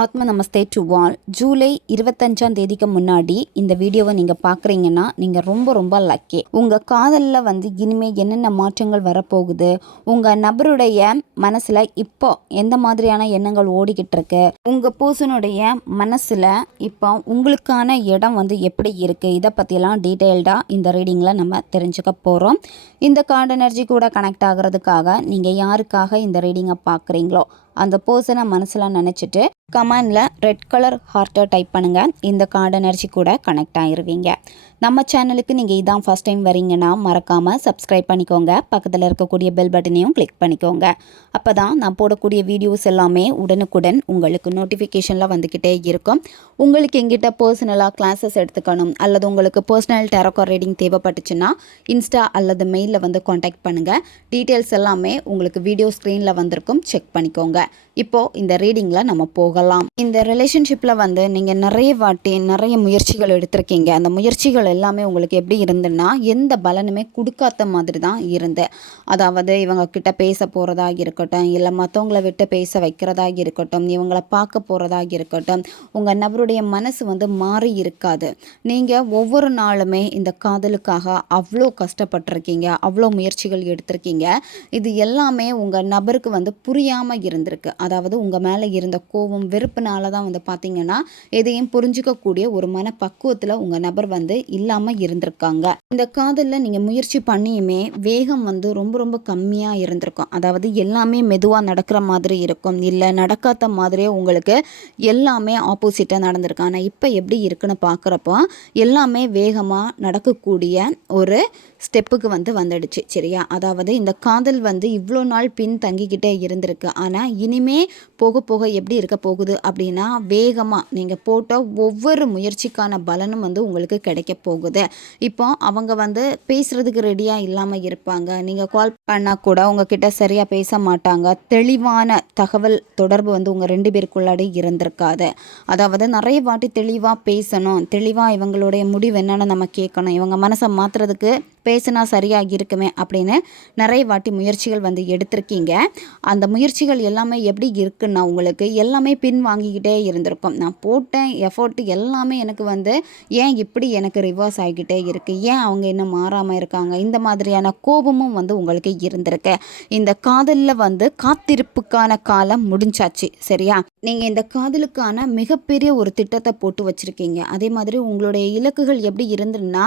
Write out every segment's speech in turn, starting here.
ஆத்ம நமஸ்தே to all. July 25ஆம் தேதிக்கு முன்னாடி இந்த வீடியோவை நீங்கள் பார்க்குறீங்கன்னா நீங்கள் ரொம்ப லக்கி. உங்கள் காதலில் இனிமேல் என்னென்ன மாற்றங்கள் வரப்போகுது, உங்கள் நபருடைய மனசில் இப்போ எந்த மாதிரியான எண்ணங்கள் ஓடிக்கிட்டு இருக்கு, உங்கள் பர்சனுடைய மனசில் இப்போ உங்களுக்கான இடம் எப்படி இருக்குது, இதை பற்றிலாம் டீட்டெயில்டாக இந்த ரீடிங்கில் நம்ம தெரிஞ்சுக்க போகிறோம். இந்த கார்டு எனர்ஜி கூட கனெக்ட் ஆகிறதுக்காக நீங்கள் யாருக்காக இந்த ரீடிங்கை பார்க்குறீங்களோ அந்த பர்சனை மனசில் நினச்சிட்டு கமெண்டில் ரெட் கலர் ஹார்ட்டை டைப் பண்ணுங்கள். இந்த கார்டு எனர்ஜி கூட கனெக்ட் ஆகிருவீங்க. நம்ம சேனலுக்கு நீங்கள் இதான் ஃபஸ்ட் டைம் வரீங்கன்னா மறக்காமல் சப்ஸ்கிரைப் பண்ணிக்கோங்க. பக்கத்தில் இருக்கக்கூடிய பெல் பட்டனையும் கிளிக் பண்ணிக்கோங்க. அப்போ தான் நான் போடக்கூடிய வீடியோஸ் எல்லாமே உடனுக்குடன் உங்களுக்கு நோட்டிஃபிகேஷனில் வந்துக்கிட்டே இருக்கும். உங்களுக்கு எங்கிட்ட பர்சனலாக கிளாஸஸ் எடுத்துக்கணும் அல்லது உங்களுக்கு பர்சனல் டேரோ ரீடிங் தேவைப்பட்டுச்சுன்னா இன்ஸ்டா அல்லது மெயிலில் காண்டாக்ட் பண்ணுங்கள். டீட்டெயில்ஸ் எல்லாமே உங்களுக்கு வீடியோ ஸ்க்ரீனில் வந்திருக்கும், செக் பண்ணிக்கோங்க. இப்போது இந்த ரீடிங்கில் நம்ம போகலாம். இந்த ரிலேஷன்ஷிப்பில் நீங்கள் நிறைய முயற்சிகள் எடுத்திருக்கீங்க. அந்த முயற்சிகள் எல்லாமே உங்களுக்கு எப்படி இருந்துன்னா எந்த பலனுமே கொடுக்காத மாதிரி தான் இருந்து. அதாவது இவங்க கிட்ட பேச போகிறதாக இருக்கட்டும், இல்லை மற்றவங்கள விட்டு பேச வைக்கிறதாக இருக்கட்டும், இவங்கள பார்க்க போகிறதாக இருக்கட்டும், உங்கள் நபருடைய மனசு மாறி இருக்காது. நீங்கள் ஒவ்வொரு நாளுமே இந்த காதலுக்காக அவ்வளோ கஷ்டப்பட்டிருக்கீங்க, அவ்வளோ முயற்சிகள் எடுத்திருக்கீங்க. இது எல்லாமே உங்கள் நபருக்கு புரியாமல் இருந்திருக்கு. அதாவது உங்கள் மேலே இருந்த கோபம் வெறுப்புனால தான் பார்த்தீங்கன்னா எதையும் புரிஞ்சிக்கக்கூடிய ஒரு மனப்பக்குவத்தில் உங்கள் நபர் இல்லாமல் இருந்திருக்காங்க. இந்த காதலில் நீங்கள் முயற்சி பண்ணியுமே வேகம் ரொம்ப கம்மியாக இருந்திருக்கும். அதாவது எல்லாமே மெதுவாக நடக்கிற மாதிரி இருக்கும், இல்லை நடக்காத மாதிரியே உங்களுக்கு எல்லாமே ஆப்போசிட்டாக நடந்திருக்கு. ஆனால் இப்போ எப்படி இருக்குன்னு பார்க்குறப்போ எல்லாமே வேகமாக நடக்கக்கூடிய ஒரு ஸ்டெப்புக்கு வந்துடுச்சு. சரியா? அதாவது இந்த காதல் இவ்வளோ நாள் பின் தங்கிக்கிட்டே இருந்திருக்கு. ஆனால் இனிமே போக போக எப்படி இருக்க போகுது அப்படின்னா வேகமாக நீங்கள் போட்ட ஒவ்வொரு முயற்சிக்கான பலனும் உங்களுக்கு கிடைக்க போகுது. இப்போ அவங்க பேசுகிறதுக்கு ரெடியாக இல்லாமல் இருப்பாங்க. நீங்கள் கால் பண்ணால் கூட உங்ககிட்ட சரியாக பேச மாட்டாங்க. தெளிவான தகவல் தொடர்பு உங்கள் ரெண்டு பேருக்குள்ளாடி இருந்திருக்காது. அதாவது நிறைய வாட்டி தெளிவாக பேசணும், தெளிவாக இவங்களுடைய முடிவு என்னென்னு நம்ம கேட்கணும், இவங்க மனசை மாற்றுறதுக்கு பேசினா சரியாக இருக்குமே அப்படின்னு நிறைய வாட்டி முயற்சிகள் எடுத்திருக்கீங்க. அந்த முயற்சிகள் எல்லாமே எப்படி இருக்குன்னா உங்களுக்கு எல்லாமே பின் வாங்கிக்கிட்டே இருந்திருக்கும். நான் போட்டேன் எஃபோர்ட் எல்லாமே எனக்கு ஏன் இப்படி எனக்கு ரிவர்ஸ் ஆகிக்கிட்டே இருக்குது, ஏன் அவங்க இன்னும் மாறாமல் இருக்காங்க, இந்த மாதிரியான கோபமும் உங்களுக்கு இருந்திருக்கு. இந்த காதலில் காத்திருப்புக்கான காலம் முடிஞ்சாச்சு. சரியா? நீங்கள் இந்த காதலுக்கான மிகப்பெரிய ஒரு திட்டத்தை போட்டு வச்சுருக்கீங்க. அதே மாதிரி உங்களுடைய இலக்குகள் எப்படி இருந்துன்னா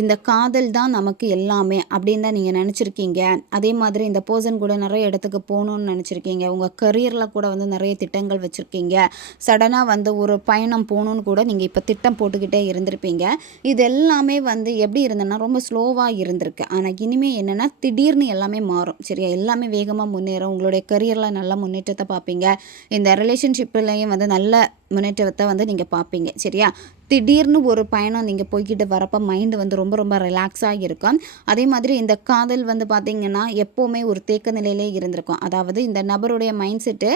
இந்த காதல் தான் நமக்கு எல்லாமே அப்படின்னு தான் நீங்கள் நினச்சிருக்கீங்க. அதே மாதிரி இந்த பர்சன் கூட நிறைய இடத்துக்கு போகணுன்னு நினச்சிருக்கீங்க. உங்கள் கரியரில் கூட நிறைய திட்டங்கள் வச்சுருக்கீங்க. சடனாக ஒரு பயணம் போகணுன்னு கூட நீங்கள் இப்போ திட்டம் போட்டுக்கிட்டே இருந்திருப்பீங்க. இது எல்லாமே எப்படி இருந்ததுன்னா ரொம்ப ஸ்லோவாக இருந்திருக்கு. ஆனால் இனிமேல் என்னென்னா திடீர்னு எல்லாமே மாறும். சரியா? எல்லாமே வேகமாக முன்னேறும். உங்களுடைய கரியரில் நல்ல முன்னேற்றத்தை பார்ப்பீங்க. இந்த ரிலேஷன்ஷிப்லேயும் நல்ல முன்னேற்றத்தை நீங்கள் பார்ப்பீங்க. சரியா? திடீர்னு ஒரு பயணம் நீங்கள் போய்கிட்டு வரப்போ மைண்டு ரொம்ப ரிலாக்ஸாக இருக்கும். அதே மாதிரி இந்த காதல் பார்த்திங்கன்னா எப்போவுமே ஒரு தேக்க நிலையிலே இருந்திருக்கும். அதாவது இந்த நபருடைய மைண்ட் செட்டு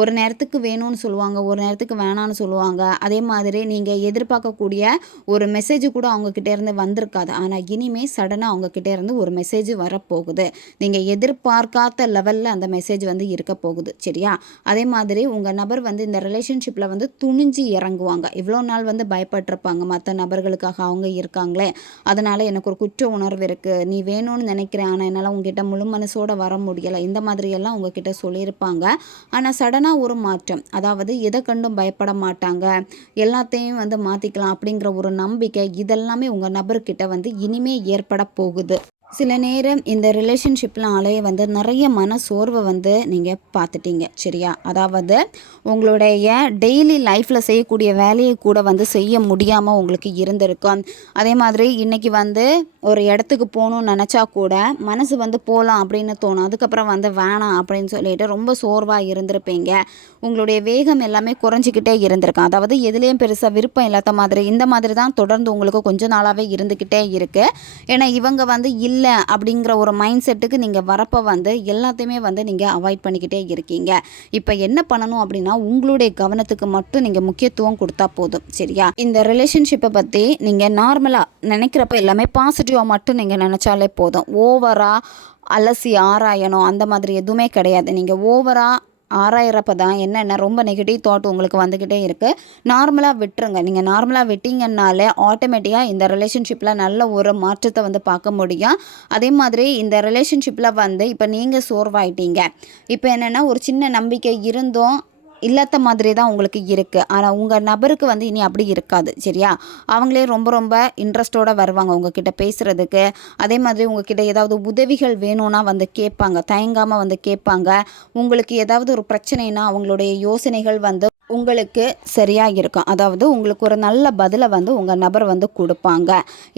ஒரு நேரத்துக்கு வேணும்னு சொல்லுவாங்க, ஒரு நேரத்துக்கு வேணான்னு சொல்லுவாங்க. அதே மாதிரி நீங்கள் எதிர்பார்க்கக்கூடிய ஒரு மெசேஜ் கூட அவங்கக்கிட்டே இருந்து வந்திருக்காது. ஆனால் இனிமேல் சடனாக அவங்கக்கிட்டே இருந்து ஒரு மெசேஜ் வரப்போகுது. நீங்கள் எதிர்பார்க்காத லெவலில் அந்த மெசேஜ் இருக்க போகுது. சரியா? அதே மாதிரி உங்கள் நபர் இந்த ரிலேஷன்ஷிப்பில் துணிஞ்சு இறங்குவாங்க. இவ்வளோ நாள் பயப்பட்டிருப்பாங்க, மற்ற நபர்களுக்காக அவங்க இருக்காங்களே, அதனால் எனக்கு ஒரு குற்ற உணர்வு இருக்குது, நீ வேணும்னு நினைக்கிறேன் ஆனால் என்னால் உங்ககிட்ட முழு மனசோடு வர முடியலை, இந்த மாதிரியெல்லாம் உங்ககிட்ட சொல்லியிருப்பாங்க. ஆனால் சடனாக ஒரு மாற்றம், அதாவது எதை கண்டும் பயப்பட மாட்டாங்க, எல்லாத்தையும் மாற்றிக்கலாம் அப்படிங்கிற ஒரு நம்பிக்கை, இதெல்லாமே உங்கள் நபர்கிட்ட இனிமே ஏற்பட போகுது. சில நேரம் இந்த ரிலேஷன்ஷிப்னாலே நிறைய மன சோர்வை நீங்கள் பார்த்துட்டீங்க. சரியா? அதாவது உங்களுடைய டெய்லி லைஃப்பில் செய்யக்கூடிய வேலையை கூட செய்ய முடியாமல் உங்களுக்கு இருந்திருக்கும். அதே மாதிரி இன்றைக்கி ஒரு இடத்துக்கு போகணுன்னு நினச்சா கூட மனசு போகலாம் அப்படின்னு தோணும். அதுக்கப்புறம் வேணாம் அப்படின்னு சொல்லிட்டு ரொம்ப சோர்வாக இருந்திருப்பீங்க. உங்களுடைய வேகம் எல்லாமே குறைஞ்சிக்கிட்டே இருந்திருக்கும். அதாவது எதுலேயும் பெருசாக விருப்பம் இல்லாத மாதிரி இந்த மாதிரி தான் தொடர்ந்து உங்களுக்கு கொஞ்ச நாளாகவே இருந்துக்கிட்டே இருக்குது. ஏன்னா இவங்க இல்லை அப்படிங்கிற ஒரு மைண்ட் செட்டுக்கு நீங்கள் வரப்போ எல்லாத்தையுமே நீங்கள் அவாய்ட் பண்ணிக்கிட்டே இருக்கீங்க. இப்போ என்ன பண்ணணும் அப்படின்னா உங்களுடைய கவனத்துக்கு மட்டும் நீங்கள் முக்கியத்துவம் கொடுத்தா போதும். சரியா? இந்த ரிலேஷன்ஷிப்பை பற்றி நீங்கள் நார்மலாக நினைக்கிறப்ப எல்லாமே பாசிட்டிவாக மட்டும் நீங்கள் நினச்சாலே போதும். ஓவராக அலசி ஆராயணும் அந்த மாதிரி எதுவுமே கிடையாது. நீங்கள் ஓவராக ஆராயிறப்ப தான் என்னென்ன ரொம்ப நெகட்டிவ் தாட் உங்களுக்கு வந்துக்கிட்டே இருக்குது. நார்மலாக விட்டுருங்க. நீங்கள் நார்மலாக விட்டீங்கன்னாலே ஆட்டோமேட்டிக்காக இந்த ரிலேஷன்ஷிப்பில் நல்ல ஒரு மாற்றத்தை வந்து பார்க்க முடியும். அதே மாதிரி இந்த ரிலேஷன்ஷிப்பில் வந்து இப்போ நீங்கள் சோர்வாயிட்டீங்க. இப்போ என்னென்னா ஒரு சின்ன நம்பிக்கை இருந்தும் இல்லாத மாதிரி தான் உங்களுக்கு இருக்குது. ஆனால் உங்கள் நபருக்கு வந்து இனி அப்படி இருக்காது. சரியா? அவங்களே ரொம்ப ரொம்ப இன்ட்ரெஸ்ட்டோடு வருவாங்க உங்ககிட்ட பேசுகிறதுக்கு. அதே மாதிரி உங்ககிட்ட ஏதாவது உதவிகள் வேணும்னா வந்து கேட்பாங்க. தயங்காமல் வந்து கேட்பாங்க. உங்களுக்கு ஏதாவது ஒரு பிரச்சனைனா அவங்களுடைய யோசனைகள் வந்து உங்களுக்கு சரியாக இருக்கும். அதாவது உங்களுக்கு ஒரு நல்ல பதிலை வந்து உங்கள் நபர் வந்து கொடுப்பாங்க.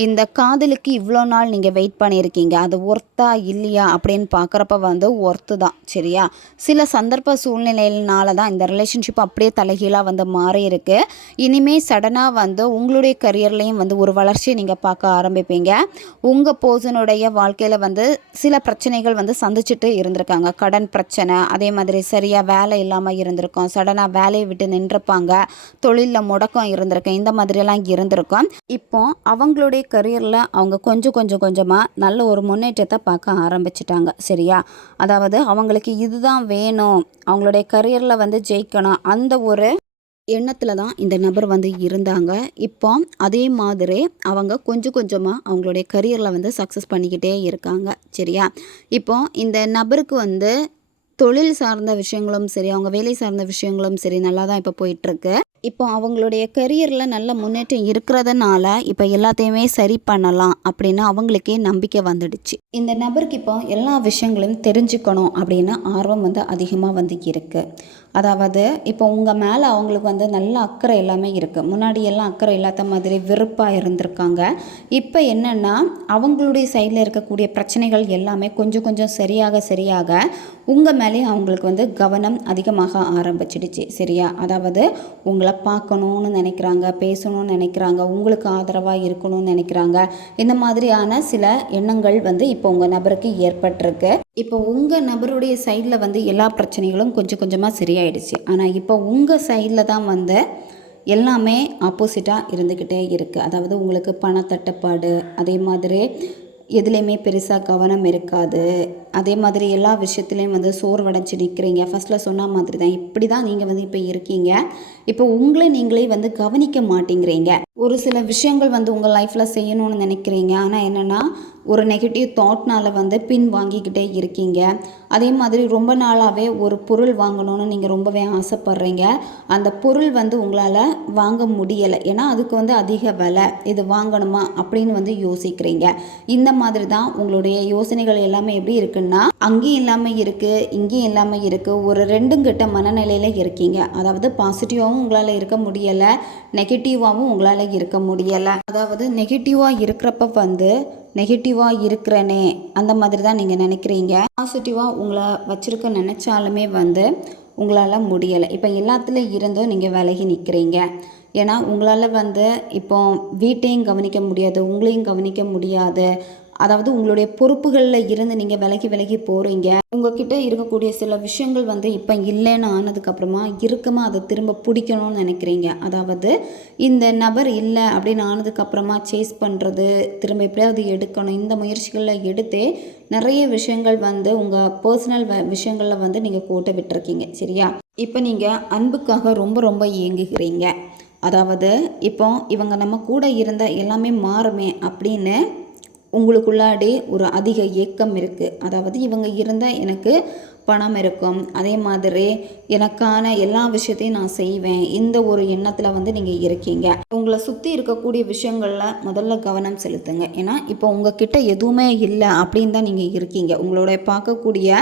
இந்த காதலுக்கு இவ்வளோ நாள் நீங்கள் வெயிட் பண்ணியிருக்கீங்க. அது ஒர்த்தா இல்லையா அப்படின்னு பார்க்குறப்ப வந்து ஒர்த்து தான். சரியா? சில சந்தர்ப்ப சூழ்நிலையினால தான் இந்த ரிலேஷன்ஷிப் அப்படியே தலைகீழாக வந்து மாறி இருக்கு. இனிமேல் சடனாக வந்து உங்களுடைய கரியர்லேயும் வந்து ஒரு வளர்ச்சியை நீங்கள் பார்க்க ஆரம்பிப்பீங்க. உங்கள் பர்சனுடைய வாழ்க்கையில் வந்து சில பிரச்சனைகள் வந்து சந்திச்சுட்டு இருந்திருக்காங்க. கடன் பிரச்சனை, அதே மாதிரி சரியாக வேலை இல்லாமல் இருந்திருக்கும். சடனாக வேலையை விட்டு நின்றுப்பாங்க. தொழிலில் முடக்கம் இருந்திருக்கு. இந்த மாதிரியெல்லாம் இருந்திருக்கும். இப்போ அவங்களுடைய கரியரில் அவங்க கொஞ்சமாக நல்ல ஒரு முன்னேற்றத்தை பார்க்க ஆரம்பிச்சிட்டாங்க. சரியா? அதாவது அவங்களுக்கு இதுதான் வேணும், அவங்களுடைய கரியரில் வந்து ஜெயிக்கணும், அந்த ஒரு எண்ணத்தில் தான் இந்த நபர் வந்து இருந்தாங்க. இப்போ அதே மாதிரி அவங்க கொஞ்சமாக அவங்களுடைய கரியரில் வந்து சக்ஸஸ் பண்ணிக்கிட்டே இருக்காங்க. சரியா? இப்போ இந்த நபருக்கு வந்து தொழில் சார்ந்த விஷயங்களும் சரி, அவங்க வேலை சார்ந்த விஷயங்களும் சரி நல்லா தான் இப்போ போயிட்டுருக்கு. இப்போ அவங்களுடைய கரியரில் நல்ல முன்னேற்றம் இருக்கிறதுனால இப்போ எல்லாத்தையுமே சரி பண்ணலாம் அப்படின்னு அவங்களுக்கே நம்பிக்கை வந்துடுச்சு. இந்த நபருக்கு இப்போ எல்லா விஷயங்களையும் தெரிஞ்சுக்கணும் அப்படின்னு ஆர்வம் வந்து அதிகமாக வந்து இருக்குது. அதாவது இப்போ உங்கள் மேலே அவங்களுக்கு வந்து நல்ல அக்கறை எல்லாமே இருக்குது. முன்னாடி எல்லாம் அக்கறை இல்லாத மாதிரி வெறுப்பாக இருந்திருக்காங்க. இப்போ என்னென்னா அவங்களுடைய சைடில் இருக்கக்கூடிய பிரச்சனைகள் எல்லாமே கொஞ்சம் சரியாக உங்கள் மேலே அவங்களுக்கு வந்து கவனம் அதிகமாக ஆரம்பிச்சிடுச்சு. சரியா? அதாவது உங்களை பார்க்கணுன்னு நினைக்கிறாங்க, பேசணும்னு நினைக்கிறாங்க, உங்களுக்கு ஆதரவாக இருக்கணும்னு நினைக்கிறாங்க. இந்த மாதிரியான சில எண்ணங்கள் வந்து இப்போ உங்கள் நபருக்கு ஏற்பட்டிருக்கு. இப்போ உங்கள் நபருடைய சைடில் வந்து எல்லா பிரச்சனைகளும் கொஞ்சமாக சரியாயிடுச்சு. ஆனால் இப்போ உங்கள் சைடில் தான் வந்து எல்லாமே ஆப்போசிட்டாக இருந்துக்கிட்டே இருக்குது. அதாவது உங்களுக்கு பணத்தட்டுப்பாடு, அதே மாதிரி எதுலேயுமே பெருசாக கவனம் இருக்காது. அதே மாதிரி எல்லா விஷயத்துலேயும் வந்து சோர்வடைஞ்சு நிற்கிறீங்க. ஃபஸ்ட்டில் சொன்ன மாதிரி தான் இப்படி தான் நீங்கள் வந்து இப்போ இருக்கீங்க. இப்போ உங்களை நீங்களே வந்து கவனிக்க மாட்டேங்கிறீங்க. ஒரு சில விஷயங்கள் வந்து உங்கள் லைஃப்பில் செய்யணும்னு நினைக்கிறீங்க. ஆனால் என்னென்னா ஒரு நெகட்டிவ் தாட்னால் வந்து பின் வாங்கிக்கிட்டே இருக்கீங்க. அதே மாதிரி ரொம்ப நாளாகவே ஒரு பொருள் வாங்கணும்னு நீங்கள் ரொம்பவே ஆசைப்பட்றீங்க. அந்த பொருள் வந்து உங்களால் வாங்க முடியலை. ஏன்னா அதுக்கு வந்து அதிக விலை, இது வாங்கணுமா அப்படின்னு வந்து யோசிக்கிறீங்க. இந்த மாதிரி தான் உங்களுடைய யோசனைகள் எல்லாமே எப்படி இருக்குன்னா அங்கேயும் இல்லாமல் இருக்குது, இங்கேயும் இல்லாமல் இருக்குது. ஒரு ரெண்டும் கெட்ட மனநிலையில் இருக்கீங்க. அதாவது பாசிட்டிவாகவும் உங்களால் இருக்க முடியலை, நெகட்டிவாகவும் உங்களால் இருக்க முடியலை. அதாவது நெகட்டிவாக இருக்கிறப்ப வந்து நெகட்டிவாக இருக்கிறனே அந்த மாதிரி தான் நீங்கள் நினைக்கிறீங்க. பாசிட்டிவாக உங்களை வச்சுருக்க நினச்சாலுமே வந்து உங்களால் முடியலை. இப்போ எல்லாத்துலேயும் இருந்தும் நீங்கள் விலகி நிற்கிறீங்க. ஏன்னா உங்களால் வந்து இப்போ வீட்டையும் கவனிக்க முடியாது, உங்களையும் கவனிக்க முடியாது. அதாவது உங்களுடைய பொறுப்புகளில் இருந்து நீங்கள் விலகி போகிறீங்க. உங்ககிட்ட இருக்கக்கூடிய சில விஷயங்கள் வந்து இப்போ இல்லைன்னு ஆனதுக்கப்புறமா இருக்குமா அதை திரும்ப பிடிக்கணும்னு நினைக்கிறீங்க. அதாவது இந்த நபர் இல்லை அப்படின்னு ஆனதுக்கப்புறமா சேஸ் பண்ணுறது, திரும்ப எப்படியாவது எடுக்கணும், இந்த முயற்சிகளில் எடுத்து நிறைய விஷயங்கள் வந்து உங்கள் பர்சனல் விஷயங்களில் வந்து நீங்கள் கோட்டை விட்டுருக்கீங்க. சரியா? இப்போ நீங்கள் அன்புக்காக ரொம்ப ஏங்குகிறீங்க. அதாவது இப்போ இவங்க நம்ம கூட இருந்த எல்லாமே மாறுமே அப்படின்னு உங்களுக்குள்ளாடி ஒரு அதிக ஏக்கம் இருக்குது. அதாவது இவங்க இருந்தால் எனக்கு பணம் இருக்கும், அதே மாதிரி எனக்கான எல்லா விஷயத்தையும் நான் செய்வேன், இந்த ஒரு எண்ணத்தில் வந்து நீங்கள் இருக்கீங்க. உங்களை சுற்றி இருக்கக்கூடிய விஷயங்களில் முதல்ல கவனம் செலுத்துங்க. ஏன்னா இப்போ உங்ககிட்ட எதுவுமே இல்லை அப்படின்னு தான் நீங்கள் இருக்கீங்க. உங்களோட பார்க்கக்கூடிய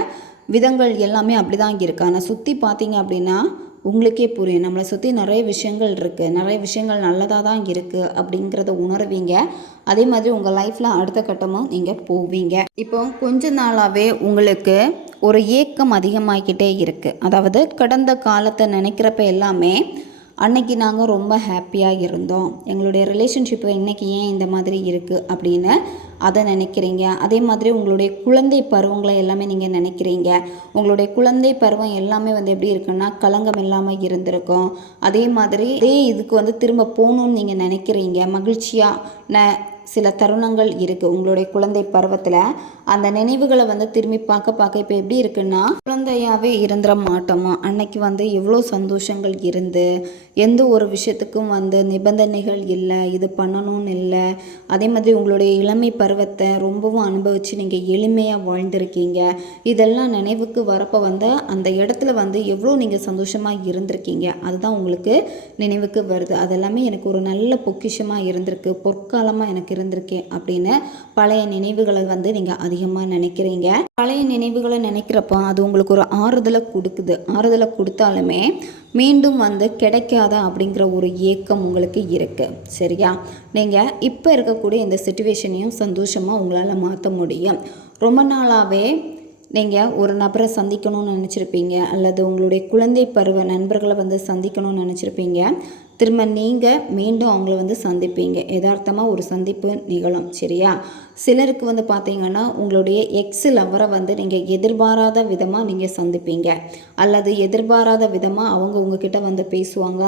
விதங்கள் எல்லாமே அப்படி தான் இருக்குது. ஆனால் சுற்றி பார்த்தீங்க அப்படின்னா உங்களுக்கே புரியும், நம்மளை சுற்றி நிறைய விஷயங்கள் இருக்குது, நிறைய விஷயங்கள் நல்லதாக தான் இருக்குது அப்படிங்கிறத உணர்வீங்க. அதே மாதிரி உங்கள் லைஃப்பில் அடுத்த கட்டமும் நீங்கள் போவீங்க. இப்போ கொஞ்ச நாளாகவே உங்களுக்கு ஒரு ஏக்கம் அதிகமாகிக்கிட்டே இருக்குது. அதாவது கடந்த காலத்தை நினைக்கிறப்ப எல்லாமே அன்னைக்கு நாங்கள் ரொம்ப ஹாப்பியாக இருந்தோம், எங்களுடைய ரிலேஷன்ஷிப்பு இன்றைக்கி ஏன் இந்த மாதிரி இருக்குது அப்படின்னு அதை நினைக்கிறீங்க. அதே மாதிரி உங்களுடைய குழந்தை பருவங்களை எல்லாமே நீங்கள் நினைக்கிறீங்க. உங்களுடைய குழந்தை பருவம் எல்லாமே வந்து எப்படி இருக்குன்னா களங்கம் இல்லாமல் இருந்திருக்கும். அதே மாதிரி இதுக்கு வந்து திரும்ப போகணுன்னு நீங்கள் நினைக்கிறீங்க. மகிழ்ச்சியாக சில தருணங்கள் இருக்குது உங்களுடைய குழந்தை பருவத்தில். அந்த நினைவுகளை வந்து திரும்பி பார்க்க இப்போ எப்படி இருக்குன்னா, குழந்தையாகவே இருந்துட மாட்டோமா, அன்னைக்கு வந்து எவ்வளோ சந்தோஷங்கள் இருந்து எந்த ஒரு விஷயத்துக்கும் வந்து நிபந்தனைகள் இல்லை, இது பண்ணணும்னு இல்லை. அதே மாதிரி உங்களுடைய இளமை பருவத்தை ரொம்பவும் அனுபவித்து நீங்கள் எளிமையாக வாழ்ந்திருக்கீங்க. இதெல்லாம் நினைவுக்கு வரப்போ வந்து அந்த இடத்துல வந்து எவ்வளோ நீங்கள் சந்தோஷமாக இருந்திருக்கீங்க அதுதான் உங்களுக்கு நினைவுக்கு வருது. அதெல்லாமே எனக்கு ஒரு நல்ல பொக்கிஷமாக இருந்திருக்கு, பொற்காலமாக எனக்கு இருந்திருக்கேன் அப்படின்னு பழைய நினைவுகளை வந்து நீங்கள் அதிகமாக நினைக்கிறீங்க. பழைய நினைவுகளை நினைக்கிறப்போ அது உங்களுக்கு ஒரு ஆறுதலை கொடுக்குது. ஆறுதலை கொடுத்தாலுமே மீண்டும் வந்து கிடைக்காத அப்படிங்கிற ஒரு ஏக்கம் உங்களுக்கு இருக்குது. சரியா? நீங்கள் இப்போ இருக்கக்கூடிய இந்த சிச்சுவேஷனையும் சந்தோஷமாக உங்களால் மாற்ற முடியும். ரொம்ப நாளாகவே நீங்கள் ஒரு நபரை சந்திக்கணும்னு நினச்சிருப்பீங்க, அல்லது உங்களுடைய குழந்தை பருவ நண்பர்களை வந்து சந்திக்கணும்னு நினச்சிருப்பீங்க. திரும்ப நீங்கள் மீண்டும் அவங்கள வந்து சந்திப்பீங்க. யதார்த்தமாக ஒரு சந்திப்பு நிகழும். சரியா? சிலருக்கு வந்து பார்த்தீங்கன்னா உங்களுடைய எக்ஸ் லவரை வந்து நீங்கள் எதிர்பாராத விதமாக நீங்கள் சந்திப்பீங்க, அல்லது எதிர்பாராத விதமாக அவங்க உங்ககிட்ட வந்து பேசுவாங்க,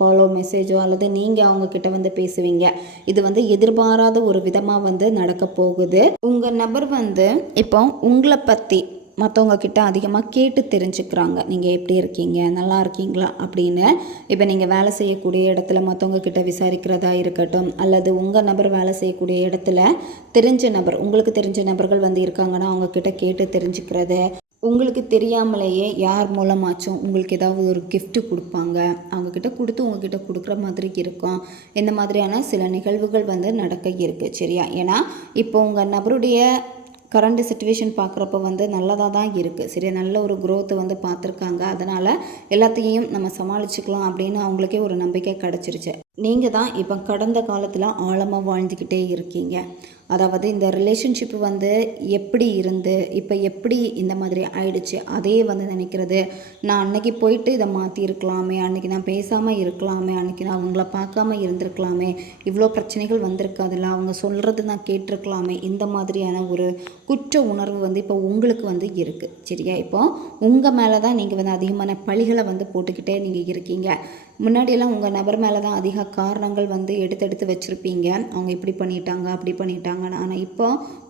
காலோ மெசேஜோ, அல்லது நீங்கள் அவங்கக்கிட்ட வந்து பேசுவீங்க. இது வந்து எதிர்பாராத ஒரு விதமாக வந்து நடக்க போகுது. உங்கள் நபர் வந்து இப்போ உங்களை பற்றி மற்றவங்க கிட்ட அதிகமாக கேட்டு தெரிஞ்சுக்கிறாங்க. நீங்கள் எப்படி இருக்கீங்க, நல்லா இருக்கீங்களா அப்படின்னு. இப்போ நீங்கள் வேலை செய்யக்கூடிய இடத்துல மற்றவங்க கிட்ட விசாரிக்கிறதா இருக்கட்டும், அல்லது உங்கள் நபர் வேலை செய்யக்கூடிய இடத்துல தெரிஞ்ச நபர், உங்களுக்கு தெரிஞ்ச நபர்கள் வந்து இருக்காங்கன்னா அவங்கக்கிட்ட கேட்டு தெரிஞ்சுக்கிறது. உங்களுக்கு தெரியாமலேயே யார் மூலமாச்சும் உங்களுக்கு ஏதாவது ஒரு கிஃப்ட் கொடுப்பாங்க, அவங்கக்கிட்ட கொடுத்து உங்ககிட்ட கொடுக்குற மாதிரி இருக்கும். இந்த மாதிரியான சில நிகழ்வுகள் வந்து நடக்க இருக்குது. சரியா? ஏன்னா இப்போ உங்கள் நபருடைய கரண்ட் சிச்சுவேஷன் பார்க்குறப்ப வந்து நல்லதாக தான் இருக்குது. சரியா? நல்ல ஒரு growth வந்து பார்த்துருக்காங்க. அதனால் எல்லாத்தையும் நம்ம சமாளிச்சுக்கலாம் அப்படின்னு அவங்களுக்கே ஒரு நம்பிக்கை கிடச்சிருச்சு. நீங்கள் தான் இப்போ கடந்த காலத்தில் ஆழமாக வாழ்ந்துக்கிட்டே இருக்கீங்க. அதாவது இந்த ரிலேஷன்ஷிப் வந்து எப்படி இருந்து இப்போ எப்படி இந்த மாதிரி ஆயிடுச்சு அதே வந்து நினைக்கிறது. நான் அன்னைக்கு போயிட்டு இதை மாற்றிருக்கலாமே, அன்றைக்கி நான் பேசாமல் இருக்கலாமே, அன்றைக்கி நான் அவங்கள பார்க்காம இருந்திருக்கலாமே, இவ்வளோ பிரச்சனைகள் வந்திருக்காதுல்ல, அவங்க சொல்கிறது நான் கேட்டிருக்கலாமே, இந்த மாதிரியான ஒரு குற்ற உணர்வு வந்து இப்போ உங்களுக்கு வந்து இருக்குது. சரியா? இப்போ உங்கள் மேலே தான் நீங்கள் வந்து அதிகமான பழிகளை வந்து போட்டுக்கிட்டே நீங்கள் இருக்கீங்க. முன்னாடியெல்லாம் உங்கள் நபர் மேலே தான் அதிக காரணங்கள் வந்து எடுத்து வச்சுருப்பீங்க, அவங்க இப்படி பண்ணிட்டாங்க அப்படி பண்ணிட்டாங்கன்னு. ஆனால் இப்போ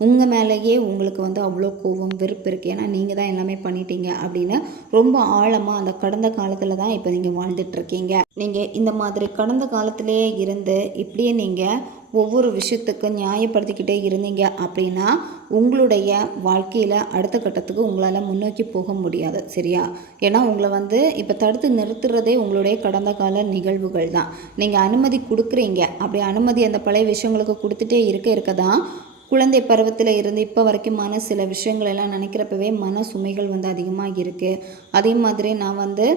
உங்கள் மேலேயே உங்களுக்கு வந்து அவ்வளோ கோபம் வெறுப்பு இருக்குது. ஏன்னா நீங்கள் தான் எல்லாமே பண்ணிட்டீங்க அப்படின்னு ரொம்ப ஆழமாக அந்த கடந்த காலத்தில் தான் இப்போ நீங்கள் வாழ்ந்துட்டுருக்கீங்க. நீங்கள் இந்த மாதிரி கடந்த காலத்திலேயே இருந்து இப்படியே நீங்கள் ஒவ்வொரு விஷயத்துக்கும் நியாயப்படுத்திக்கிட்டே இருந்தீங்க அப்படின்னா உங்களுடைய வாழ்க்கையில் அடுத்த கட்டத்துக்கு உங்களால் முன்னோக்கி போக முடியாது. சரியா? ஏன்னா உங்களை வந்து இப்போ தடுத்து நிறுத்துறதே உங்களுடைய கடந்த கால நிகழ்வுகள் தான். நீங்கள் அனுமதி கொடுக்குறீங்க. அப்படி அனுமதி அந்த பழைய விஷயங்களுக்கு கொடுத்துட்டே இருக்க தான் குழந்தை பருவத்தில் இருந்து இப்போ வரைக்குமான சில விஷயங்கள் எல்லாம் நினைக்கிறப்பவே மன சுமைகள் வந்து அதிகமாக இருக்குது. அதே மாதிரி நான் வந்து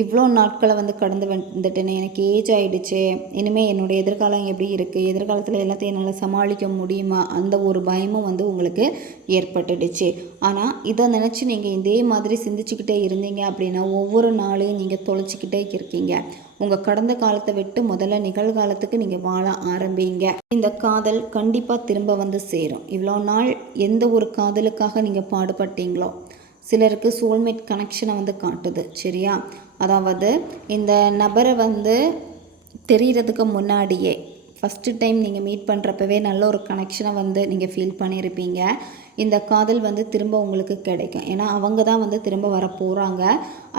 இவ்வளோ நாட்களை வந்து கடந்து வந்துட்டேனே, எனக்கு ஏஜ் ஆகிடுச்சு, இனிமேல் என்னுடைய எதிர்காலம் எப்படி இருக்குது, எதிர்காலத்தில் எல்லாத்தையும் என்னால் சமாளிக்க முடியுமா, அந்த ஒரு பயமும் வந்து உங்களுக்கு ஏற்பட்டுடுச்சு. ஆனால் இதை நினச்சி நீங்கள் இதே மாதிரி சிந்திச்சுக்கிட்டே இருந்தீங்க அப்படின்னா ஒவ்வொரு நாளையும் நீங்கள் தொலைச்சிக்கிட்டே இருக்கீங்க. உங்கள் கடந்த காலத்தை விட்டு முதல்ல நிகழ்காலத்துக்கு நீங்கள் வாழ ஆரம்பிங்க. இந்த காதல் கண்டிப்பாக திரும்ப வந்து சேரும். இவ்வளோ நாள் எந்த ஒரு காதலுக்காக நீங்கள் பாடுபட்டீங்களோ, சிலருக்கு சோல்மேட் கனெக்ஷனை வந்து காட்டுது. சரியா? அதாவது இந்த நபரை வந்து தெரிகிறதுக்கு முன்னாடியே ஃபஸ்ட்டு டைம் நீங்கள் மீட் பண்ணுறப்பவே நல்ல ஒரு கனெக்ஷனை வந்து நீங்கள் ஃபீல் பண்ணியிருப்பீங்க. இந்த காதல் வந்து திரும்ப உங்களுக்கு கிடைக்கும். ஏன்னா அவங்க தான் வந்து திரும்ப வர போகிறாங்க.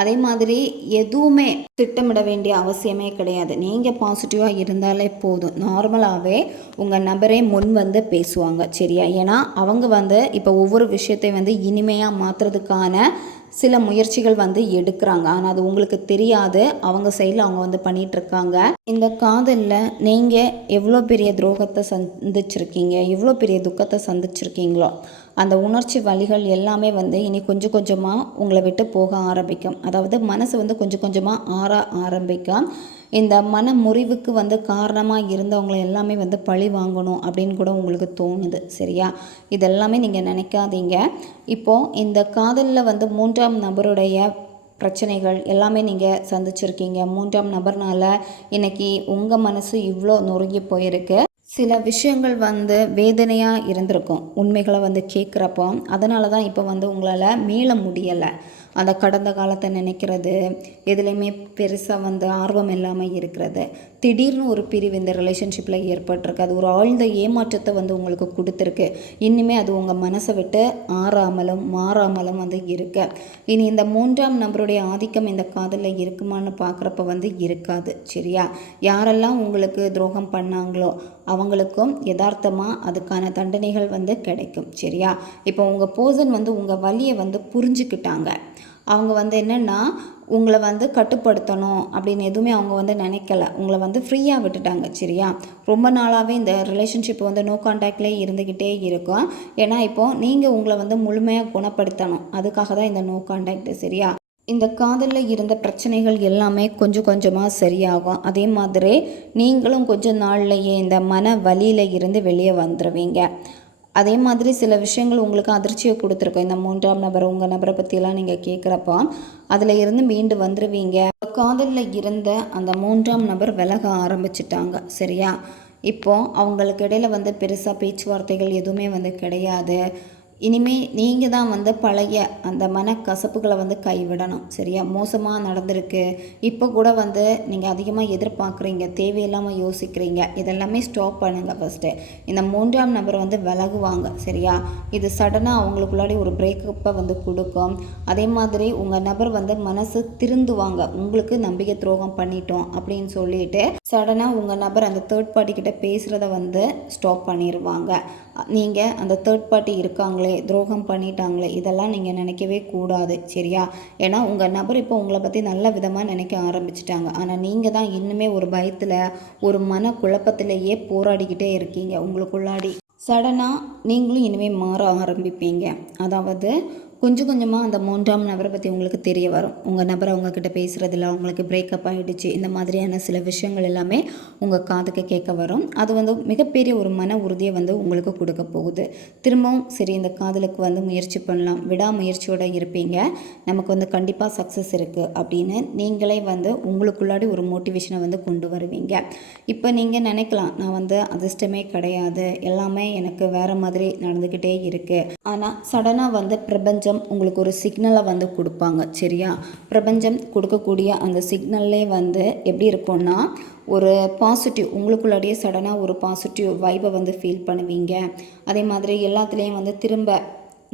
அதே மாதிரி எதுவுமே திட்டமிட வேண்டிய அவசியமே கிடையாது. நீங்கள் பாசிட்டிவாக இருந்தாலே போதும். நார்மலாகவே உங்கள் நபரே முன் வந்து பேசுவாங்க. சரியா? ஏன்னா அவங்க வந்து இப்போ ஒவ்வொரு விஷயத்தையும் வந்து இனிமையாக மாற்றுறதுக்கான சில முயற்சிகள் வந்து எடுக்கிறாங்க. ஆனால் அது உங்களுக்கு தெரியாது, அவங்க சைடில் அவங்க வந்து பண்ணிகிட்ருக்காங்க. இந்த காதலில் நீங்கள் எவ்வளோ பெரிய துரோகத்தை சந்திச்சிருக்கீங்க, எவ்வளோ பெரிய துக்கத்தை சந்திச்சிருக்கீங்களோ அந்த உணர்ச்சி வலிகள் எல்லாமே வந்து இனி கொஞ்சம் கொஞ்சமாக உங்களை விட்டு போக ஆரம்பிக்கும். அதாவது மனசு வந்து கொஞ்சம் கொஞ்சமாக ஆற ஆரம்பிக்கும். இந்த மன முறிவுக்கு வந்து காரணமாக இருந்தவங்களை எல்லாமே வந்து பழி வாங்கணும் அப்படின்னு கூட உங்களுக்கு தோணுது. சரியா? இதெல்லாமே நீங்கள் நினைக்காதீங்க. இப்போது இந்த காதலில் வந்து மூன்றாம் நபருடைய பிரச்சனைகள் எல்லாமே நீங்கள் சந்திச்சிருக்கீங்க. மூன்றாம் நபர்னால் இன்றைக்கி உங்கள் மனசு இவ்வளோ நொறுங்கி போயிருக்கு. சில விஷயங்கள் வந்து வேதனையாக இருந்திருக்கும் உண்மைகளை வந்து கேட்குறப்போ. அதனால தான் இப்போ வந்து உங்களால் மீள முடியலை. அந்த கடந்த காலத்தை நினைக்கிறது, எதுலேயுமே பெருசாக வந்து ஆர்வம் இல்லாமல் இருக்கிறது. திடீர்னு ஒரு பிரிவு இந்த ரிலேஷன்ஷிப்பில் ஏற்பட்டிருக்கு. அது ஒரு ஆழ்ந்த ஏமாற்றத்தை வந்து உங்களுக்கு கொடுத்துருக்கு. இன்னுமே அது உங்கள் மனசை விட்டு மாறாமலும் வந்து இருக்கு. இனி இந்த 3ஆம் நபருடைய ஆதிக்கம் இந்த காதலில் இருக்குமான்னு பார்க்குறப்ப வந்து இருக்காது. சரியா? யாரெல்லாம் உங்களுக்கு துரோகம் பண்ணாங்களோ அவங்களுக்கும் யதார்த்தமாக அதுக்கான தண்டனைகள் வந்து கிடைக்கும். சரியா? இப்போ உங்கள் பர்சன் வந்து உங்கள் வலியை வந்து புரிஞ்சுக்கிட்டாங்க. அவங்க வந்து என்னென்னா உங்களை வந்து கட்டுப்படுத்தணும் அப்படின்னு எதுவுமே அவங்க வந்து நினைக்கல. உங்களை வந்து ஃப்ரீயாக விட்டுட்டாங்க. சரியா? ரொம்ப நாளாகவே இந்த ரிலேஷன்ஷிப் வந்து நோ கான்டாக்ட்லேயே இருந்துக்கிட்டே இருக்கும். ஏன்னா இப்போது நீங்கள் உங்களை வந்து முழுமையாக குணப்படுத்தணும். அதுக்காக தான் இந்த நோ கான்டாக்ட். சரியா? இந்த காதலில் இருந்த பிரச்சனைகள் எல்லாமே கொஞ்சம் கொஞ்சமாக சரியாகும். அதே மாதிரி நீங்களும் கொஞ்சம் நாள்லையே இந்த மன வலியில் இருந்து வெளியே வந்துடுவீங்க. அதே மாதிரி சில விஷயங்கள் உங்களுக்கு அதிர்ச்சியை கொடுத்துருக்கோம். இந்த 3ஆம் நபர் உங்கள் நபரை பற்றியெல்லாம் நீங்கள் கேட்குறப்போ அதில் இருந்து மீண்டு வந்துடுவீங்க. காதலில் இருந்த அந்த 3ஆம் நபர் விலக ஆரம்பிச்சிட்டாங்க. சரியா? இப்போது அவங்களுக்கு இடையில வந்து பெருசாக பேச்சுவார்த்தைகள் எதுவுமே வந்து கிடையாது. இனிமே நீங்கள் தான் வந்து பழைய அந்த மனக்கசப்புகளை வந்து கைவிடணும். சரியா? மோசமாக நடந்திருக்கு, இப்போ கூட வந்து நீங்கள் அதிகமாக எதிர்பார்க்குறீங்க, தேவையில்லாமல் யோசிக்கிறீங்க, இதெல்லாமே ஸ்டாப் பண்ணுங்கள். ஃபஸ்ட்டு இந்த 3ஆம் நபர் வந்து விலகுவாங்க. சரியா? இது சடனாக அவங்களுக்குள்ளாடி ஒரு பிரேக்கப்பை வந்து கொடுக்கும். அதே மாதிரி உங்கள் நபர் வந்து மனசு திருந்துவாங்க. உங்களுக்கு நம்பிக்கை துரோகம் பண்ணிட்டோம் அப்படின்னு சொல்லிட்டு சடனாக உங்கள் நபர் அந்த தேர்ட் பார்ட்டி கிட்ட பேசுகிறத வந்து ஸ்டாப் பண்ணிடுவாங்க. நீங்கள் அந்த தேர்ட் பார்ட்டி இருக்காங்களே, துரோகம் பண்ணிட்டாங்களே, இதெல்லாம் நீங்கள் நினைக்கவே கூடாது. சரியா? ஏன்னா உங்கள் நபர் இப்போ உங்களை பற்றி நல்ல விதமாக நினைக்க ஆரம்பிச்சிட்டாங்க. ஆனால் நீங்கள் தான் இன்னுமே ஒரு பயத்தில் ஒரு மன குழப்பத்திலேயே போராடிக்கிட்டே இருக்கீங்க. உங்களுக்குள்ளாடி சடனாக நீங்களும் இனிமேல் மாற ஆரம்பிப்பீங்க. அதாவது கொஞ்சம் கொஞ்சமாக அந்த 3ஆம் நபரை பற்றி உங்களுக்கு தெரிய வரும். உங்கள் நபர் அவங்கக்கிட்ட பேசுகிறதில்ல, அவங்களுக்கு பிரேக்கப் ஆகிடுச்சு, இந்த மாதிரியான சில விஷயங்கள் எல்லாமே உங்கள் காதுக்கு கேட்க வரும். அது வந்து மிகப்பெரிய ஒரு மன உறுதியை வந்து உங்களுக்கு கொடுக்க போகுது. திரும்பவும் சரி இந்த காதலுக்கு வந்து முயற்சி பண்ணலாம், விடாமுயற்சியோடு இருப்பீங்க, நமக்கு வந்து கண்டிப்பாக சக்ஸஸ் இருக்குது அப்படின்னு நீங்களே வந்து உங்களுக்குள்ளாடி ஒரு மோட்டிவேஷனை வந்து கொண்டு வருவீங்க. இப்போ நீங்கள் நினைக்கலாம், நான் வந்து அதிர்ஷ்டமே கிடையாது, எல்லாமே எனக்கு வேறு மாதிரி நடந்துக்கிட்டே இருக்குது. ஆனால் சடனாக வந்து பிரபஞ்சம் உங்களுக்கு ஒரு சிக்னலை வந்து கொடுப்பாங்க. சரியா? பிரபஞ்சம் கொடுக்கக்கூடிய அந்த சிக்னல்லே வந்து எப்படி இருக்கும்னா ஒரு பாசிட்டிவ், உங்களுக்குள்ளாடியே சடனாக ஒரு பாசிட்டிவ் வைபை வந்து ஃபீல் பண்ணுவீங்க. அதே மாதிரி எல்லாத்துலேயும் வந்து திரும்ப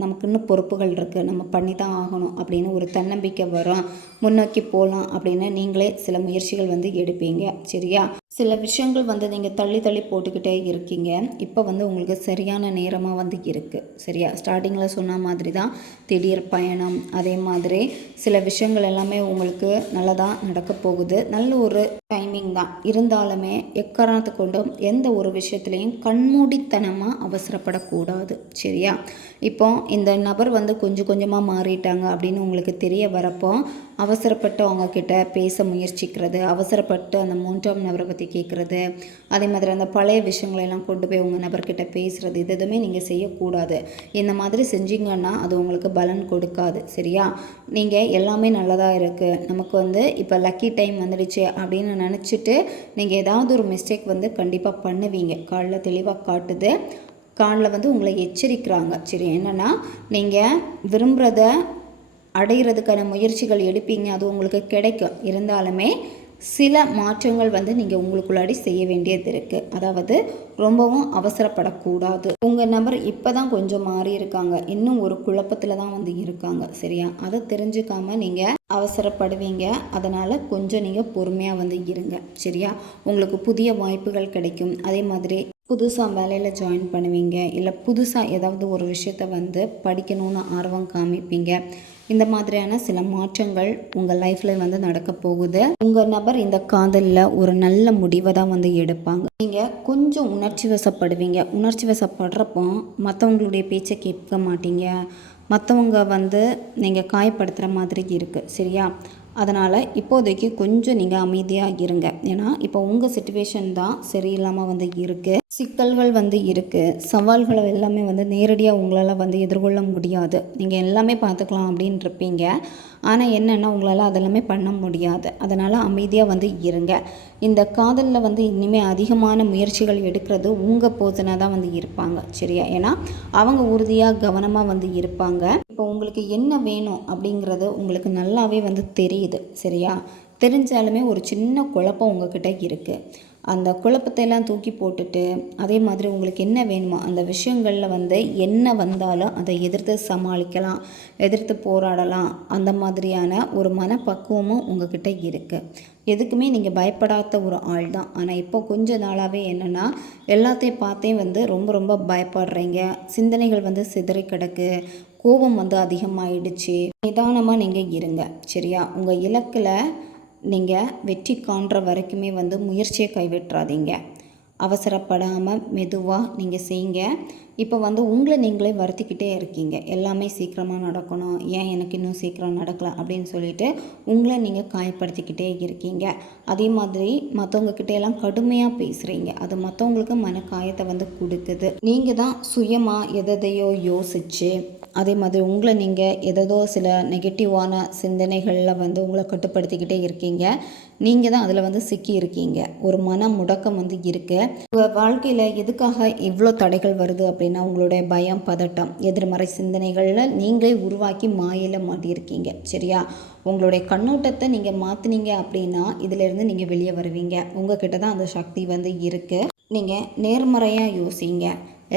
நமக்கு இன்னும் பொறுப்புகள் இருக்குது, நம்ம பண்ணி தான் ஆகணும் அப்படின்னு ஒரு தன்னம்பிக்கை வரும். முன்னோக்கி போகலாம் அப்படின்னு நீங்களே சில முயற்சிகள் வந்து எடுப்பீங்க. சரியா? சில விஷயங்கள் வந்து நீங்கள் தள்ளி போட்டுக்கிட்டே இருக்கீங்க. இப்போ வந்து உங்களுக்கு சரியான நேரமாக வந்து இருக்குது. சரியா? ஸ்டார்டிங்கில் சொன்ன மாதிரி தான் திடீர் பயணம், அதே மாதிரி சில விஷயங்கள் எல்லாமே உங்களுக்கு நல்லதாக நடக்க போகுது. நல்ல ஒரு டைமிங் தான். இருந்தாலுமே எக்காரணத்தை கொண்டும் எந்த ஒரு விஷயத்துலையும் கண்மூடித்தனமாக அவசரப்படக்கூடாது. சரியா? இப்போ இந்த நபர் வந்து கொஞ்சம் கொஞ்சமாக மாறிட்டாங்க அப்படின்னு உங்களுக்கு தெரிய வரப்போ அவசரப்பட்டு அவங்கக்கிட்ட பேச முயற்சிக்கிறது, அவசரப்பட்டு அந்த 3ஆம் நபரை பற்றி கேட்குறது, அதே மாதிரி அந்த பழைய விஷயங்களெல்லாம் கொண்டு போய் உங்கள் நபர்கிட்ட பேசுகிறது, இது எதுவுமே நீங்கள் செய்யக்கூடாது. இந்த மாதிரி செஞ்சீங்கன்னா அது உங்களுக்கு பலன் கொடுக்காது. சரியா? நீங்கள் எல்லாமே நல்லதாக இருக்குது, நமக்கு வந்து இப்போ லக்கி டைம் வந்துடுச்சு அப்படின்னு நினச்சிட்டு நீங்கள் ஏதாவது ஒரு மிஸ்டேக் வந்து கண்டிப்பாக பண்ணுவீங்க. காலில் தெளிவாக காட்டுது. காலில் வந்து உங்களை எச்சரிக்கிறாங்க. சரி, என்னென்னா நீங்கள் விரும்புகிறத அடைகிறதுக்கான முயற்சிகள் எடுப்பீங்க, அது உங்களுக்கு கிடைக்கும். இருந்தாலுமே சில மாற்றங்கள் வந்து நீங்கள் உங்களுக்குள்ளாடி செய்ய வேண்டியது இருக்குது. அதாவது ரொம்பவும் அவசரப்படக்கூடாது. உங்கள் நபர் இப்போ தான் கொஞ்சம் மாறி இருக்காங்க, இன்னும் ஒரு குழப்பத்தில் தான் வந்து இருக்காங்க. சரியா? அதை தெரிஞ்சுக்காமல் நீங்கள் அவசரப்படுவீங்க. அதனால் கொஞ்சம் நீங்கள் பொறுமையாக வந்து இருங்க. சரியா? உங்களுக்கு புதிய வாய்ப்புகள் கிடைக்கும். அதே மாதிரி புதுசாக வேலையில் ஜாயின் பண்ணுவீங்க, இல்லை புதுசாக ஏதாவது ஒரு விஷயத்த வந்து படிக்கணும்னு ஆர்வம் காமிப்பீங்க. இந்த மாதிரியான சில மாற்றங்கள் உங்கள் லைஃப்பில் வந்து நடக்க போகுது. உங்கள் நபர் இந்த காதலில் ஒரு நல்ல முடிவை தான் வந்து எடுப்பாங்க. நீங்கள் கொஞ்சம் உணர்ச்சி வசப்படுவீங்க. உணர்ச்சி வசப்படுறப்போ மற்றவங்களுடைய பேச்சை கேட்க மாட்டீங்க, மற்றவங்க வந்து நீங்கள் காயப்படுத்துகிற மாதிரி இருக்குது. சரியா? அதனால் இப்போதைக்கு கொஞ்சம் நீங்கள் அமைதியாக இருங்க. ஏன்னா இப்போ உங்கள் சிச்சுவேஷன் தான் சரியில்லாமல் வந்து இருக்குது. சிக்கல்கள் வந்து இருக்குது. சவால்கள எல்லாமே வந்து நேரடியாக உங்களால் வந்து எதிர்கொள்ள முடியாது. நீங்கள் எல்லாமே பார்த்துக்கலாம் அப்படின்னு இருப்பீங்க. ஆனால் என்னென்னா உங்களால் அதெல்லாமே பண்ண முடியாது. அதனால் அமைதியாக வந்து இருங்க. இந்த காதலில் வந்து இனிமேல் அதிகமான முயற்சிகள் எடுக்கிறது உங்கள் பர்சனாக தான் வந்து இருப்பாங்க. சரியா? ஏன்னா அவங்க உறுதியாக கவனமாக வந்து இருப்பாங்க. இப்போ உங்களுக்கு என்ன வேணும் அப்படிங்கிறது உங்களுக்கு நல்லாவே வந்து தெரியுது. சரியா? தெரிஞ்சாலுமே ஒரு சின்ன குழப்பம் உங்ககிட்ட இருக்குது. அந்த குழப்பத்தையெல்லாம் தூக்கி போட்டுட்டு அதே மாதிரி உங்களுக்கு என்ன வேணுமோ அந்த விஷயங்களில் வந்து என்ன வந்தாலும் அதை எதிர்த்து சமாளிக்கலாம், எதிர்த்து போராடலாம். அந்த மாதிரியான ஒரு மனப்பக்குவமும் உங்ககிட்ட இருக்குது. எதுக்குமே நீங்கள் பயப்படாத ஒரு ஆள் தான். ஆனால் இப்போ கொஞ்ச நாளாகவே என்னென்னா எல்லாத்தையும் பார்த்தே வந்து ரொம்ப ரொம்ப பயப்படுறீங்க. சிந்தனைகள் வந்து சிதறி கிடக்கு. கோபம் வந்து அதிகமாகிடுச்சு. நிதானமாக நீங்கள் இருங்க. சரியா? உங்கள் இலக்கில் நீங்கள் வெற்றி காண்ற வரைக்குமே வந்து முயற்சியை கைவிட்டுறாதீங்க. அவசரப்படாமல் மெதுவாக நீங்கள் செய்யுங்க. இப்போ வந்து உங்களை நீங்களே வருத்திக்கிட்டே இருக்கீங்க. எல்லாமே சீக்கிரமாக நடக்கணும், ஏன் எனக்கு இன்னும் சீக்கிரம் நடக்கலை அப்படின்னு சொல்லிட்டு உங்களை நீங்கள் காயப்படுத்திக்கிட்டே இருக்கீங்க. அதே மாதிரி மற்றவங்கக்கிட்ட எல்லாம் கடுமையாக பேசுகிறீங்க. அது மற்றவங்களுக்கு மனக்காயத்தை வந்து கொடுக்குது. நீங்கள் தான் சுயமாக எதையோ யோசித்து அதே மாதிரி உங்களை நீங்கள் ஏதோ சில நெகட்டிவான சிந்தனைகளில் வந்து உங்களை கட்டுப்படுத்திக்கிட்டே இருக்கீங்க. நீங்கள் தான் அதில் வந்து சிக்கி இருக்கீங்க. ஒரு மன முடக்கம் வந்து இருக்குது. உங்கள் வாழ்க்கையில் எதுக்காக இவ்வளோ தடைகள் வருது அப்படின்னா உங்களுடைய பயம், பதட்டம், எதிர்மறை சிந்தனைகளில் நீங்களே உருவாக்கி மாயையில் மாட்டியிருக்கீங்க. சரியா? உங்களுடைய கண்ணோட்டத்தை நீங்கள் மாற்றினீங்க அப்படின்னா இதிலேருந்து நீங்கள் வெளியே வருவீங்க. உங்ககிட்ட தான் அந்த சக்தி வந்து இருக்குது. நீங்கள் நேர்மறையாக யோசிங்க.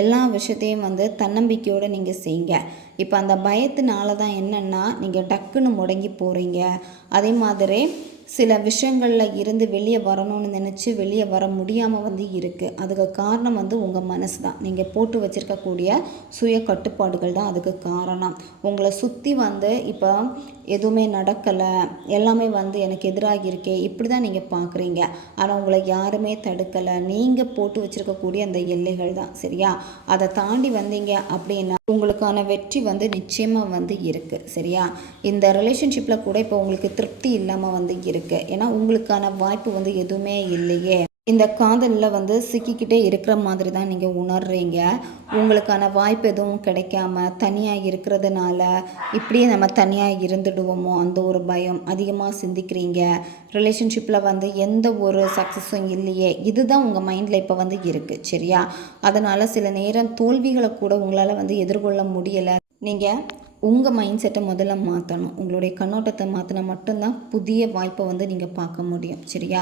எல்லா விஷயத்தையும் வந்து தன்னம்பிக்கையோடு நீங்கள் செய்யுங்க. இப்போ அந்த பயத்தினால தான் என்னென்னா நீங்கள் டக்குன்னு முடங்கி போகிறீங்க. அதே மாதிரி சில விஷயங்களில் இருந்து வெளியே வரணும்னு நினச்சி வெளியே வர முடியாமல் வந்து இருக்குது. அதுக்கு காரணம் வந்து உங்கள் மனசு தான். நீங்கள் போட்டு வச்சுருக்கக்கூடிய சுய கட்டுப்பாடுகள் தான் அதுக்கு காரணம். உங்களை சுற்றி வந்து இப்போ எதுவுமே நடக்கலை, எல்லாமே வந்து எனக்கு எதிராக இருக்கே, இப்படி தான் நீங்கள் பார்க்குறீங்க. ஆனால் உங்களை யாருமே தடுக்கலை. நீங்கள் போட்டு வச்சுருக்கக்கூடிய அந்த எல்லைகள் தான். சரியா? அதை தாண்டி வந்தீங்க அப்படின்னா உங்களுக்கான வெற்றி வந்து நிச்சயமாக வந்து இருக்குது. சரியா? இந்த ரிலேஷன்ஷிப்பில் கூட இப்போ உங்களுக்கு திருப்தி இல்லாமல் வந்து இருக்குது. ஏன்னா உங்களுக்கான வாய்ப்பு வந்து எதுவுமே இல்லையே. இந்த காதலில் வந்து சிக்கிக்கிட்டே இருக்கிற மாதிரி தான் நீங்கள் உணர்றீங்க. உங்களுக்கான வாய்ப்பு எதுவும் கிடைக்காம தனியாக இருக்கிறதுனால இப்படியே நம்ம தனியாக இருந்துடுவோமோ அந்த ஒரு பயம் அதிகமாக சிந்திக்கிறீங்க. ரிலேஷன்ஷிப்பில் வந்து எந்த ஒரு சக்ஸஸும் இல்லையே, இதுதான் உங்கள் மைண்டில் இப்போ வந்து இருக்குது. சரியா? அதனால் சில நேரம் தோல்விகளை கூட உங்களால் வந்து எதிர்கொள்ள முடியலை. நீங்கள் உங்கள் மைண்ட் செட்டை முதல்ல மாற்றணும். உங்களுடைய கண்ணோட்டத்தை மாற்றினா மட்டும்தான் புதிய வாய்ப்பை வந்து நீங்கள் பார்க்க முடியும். சரியா?